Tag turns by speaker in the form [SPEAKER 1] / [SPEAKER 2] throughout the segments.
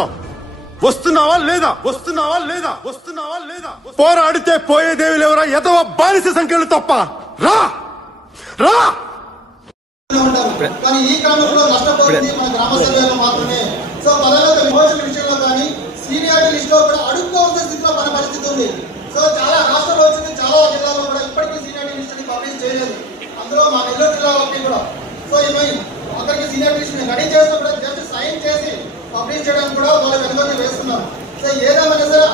[SPEAKER 1] వస్తున్నాం వస్తున్నావా లేదా? వస్తున్నావా లేదా? వస్తున్నావా లేదా? పోరాడితే పోయేదేవి లేవరా. ఎదవ బానిస సంఖ్యలు తప్ప. రా! రా!
[SPEAKER 2] కానీ ఈ క్రమంలో నష్టపోయింది మన గ్రామ సర్వేలో మాత్రమే. సో పదవి విమోచన విషయంలో కానీ సీనియారిటీ లిస్ట్లో కూడా అడుక్కోవాల్సిన స్థితిలో మన పరిస్థితి ఉంది. సో చాలా రాష్ట్రంలో వచ్చింది చాలా జిల్లాలో కూడా ఇప్పటికీ సీనియారిటీ లిస్ట్ని పబ్లిష్ చేయలేదు. అందులో మా నెల్లూరు జిల్లా ఒకటి కూడా. సో ఇవన్నీ అక్కడికి సీనియారిటీ లిస్ట్ని రెడీ చేస్తే కూడా జస్ట్ సైన్ చేసి పబ్లిష్ చేయడానికి కూడా వాళ్ళు వెనుకొండి వేస్తున్నారు. సో ఏదేమైనా సరే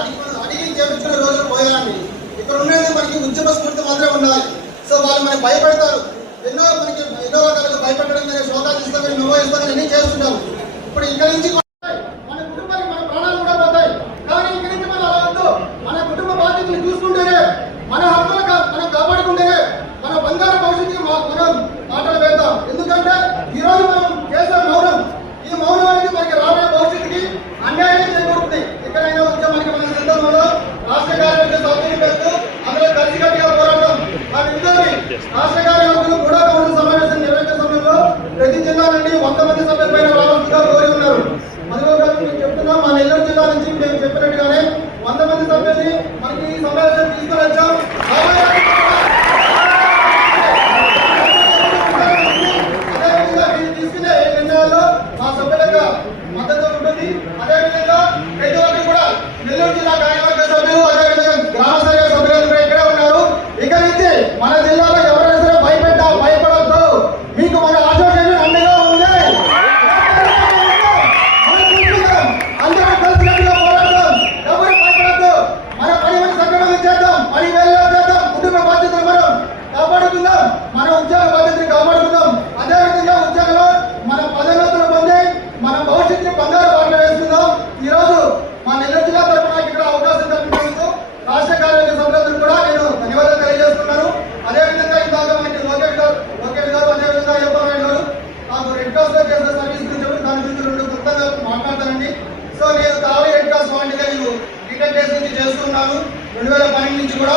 [SPEAKER 2] అడిగి చేపించుకునే రోజులు పోయాలండి ఇక్కడ ఉండేది మనకి ఉద్యమ స్ఫూర్తి మాత్రమే ఉండాలి. సో వాళ్ళు మనకి భయపెడతారు. ఎన్నో మనకి ఎన్నో రకాలుగా భయపెట్టడం కానీ శోకాలు ఇస్తామని మెమో ఇస్తామని అన్ని చేస్తుంటారు. ఇప్పుడు ఇక్కడ నుంచి మన కుటుంబానికి మన ప్రాణాలు కూడా పోతాయి. కానీ ఇక్కడ నుంచి మనం అలా వద్దు. మన కుటుంబ బాధ్యతలు చూసుకుంటేనే మన హక్కులు కా- మనం కాపాడుకుంటేనే మన బంగారు భవిష్యత్తుకి మా- మనం మాటలు వేద్దాం ఎందుకంటే ఈ రోజు మనం చేసే మౌనం ఈ మౌనం అనేది మనకి రాబోయే భవిష్యత్తుకి అన్యాయం చేకూరుతుంది ఎక్కడైనా ఉద్యమానికి మన సందర్భంలో రాష్ట్ర కార్యవర్గ సౌకర్యం పెడుతూ అందులో కలిసికట్టుగా పోరాటం ఆ విధంగా రాష్ట్ర కార్యవర్గులు కూడా కౌన్సిల్ సమావేశం నిర్వహించే సమయంలో ప్రతి జిల్లా నుండి వంద మంది సభ్యుల పైన రావాల్సిందిగా కోరి ఉన్నారు. మధుగో గారు మీకు చెప్తున్నాం మా నెల్లూరు జిల్లా నుంచి మేము చెప్పినట్టుగానే వంద మంది సభ్యుల్ని మనకి ఈ సమావేశం తీసుకొని వచ్చాం రాబోయే అదేవిధంగా తీసుకునే నిర్ణయాల్లో మా సభ్యులకు మద్దతు ఉంటుంది. అదేవిధంగా ప్రతి ఒక్కరు కూడా నెల్లూరు జిల్లా కార్యవర్గ సభ్యులు అదేవిధంగా గ్రామ సభ్యుల సభ్యులు కూడా ఇక్కడే ఉన్నారు. ఇక నుంచి మన జిల్లాలో రెడ్ క్రాస్లో చేసిన సర్వీస్ గురించి దాని గురించి రెండు క్లుప్తంగా మాట్లాడతానండి. సో నేను కావాలి రెడ్ క్రాస్ వాలంటీర్గా నేను రిటర్న్ డేస్ నుంచి చేస్తున్నాను. రెండు వేల పన్నెండు నుంచి కూడా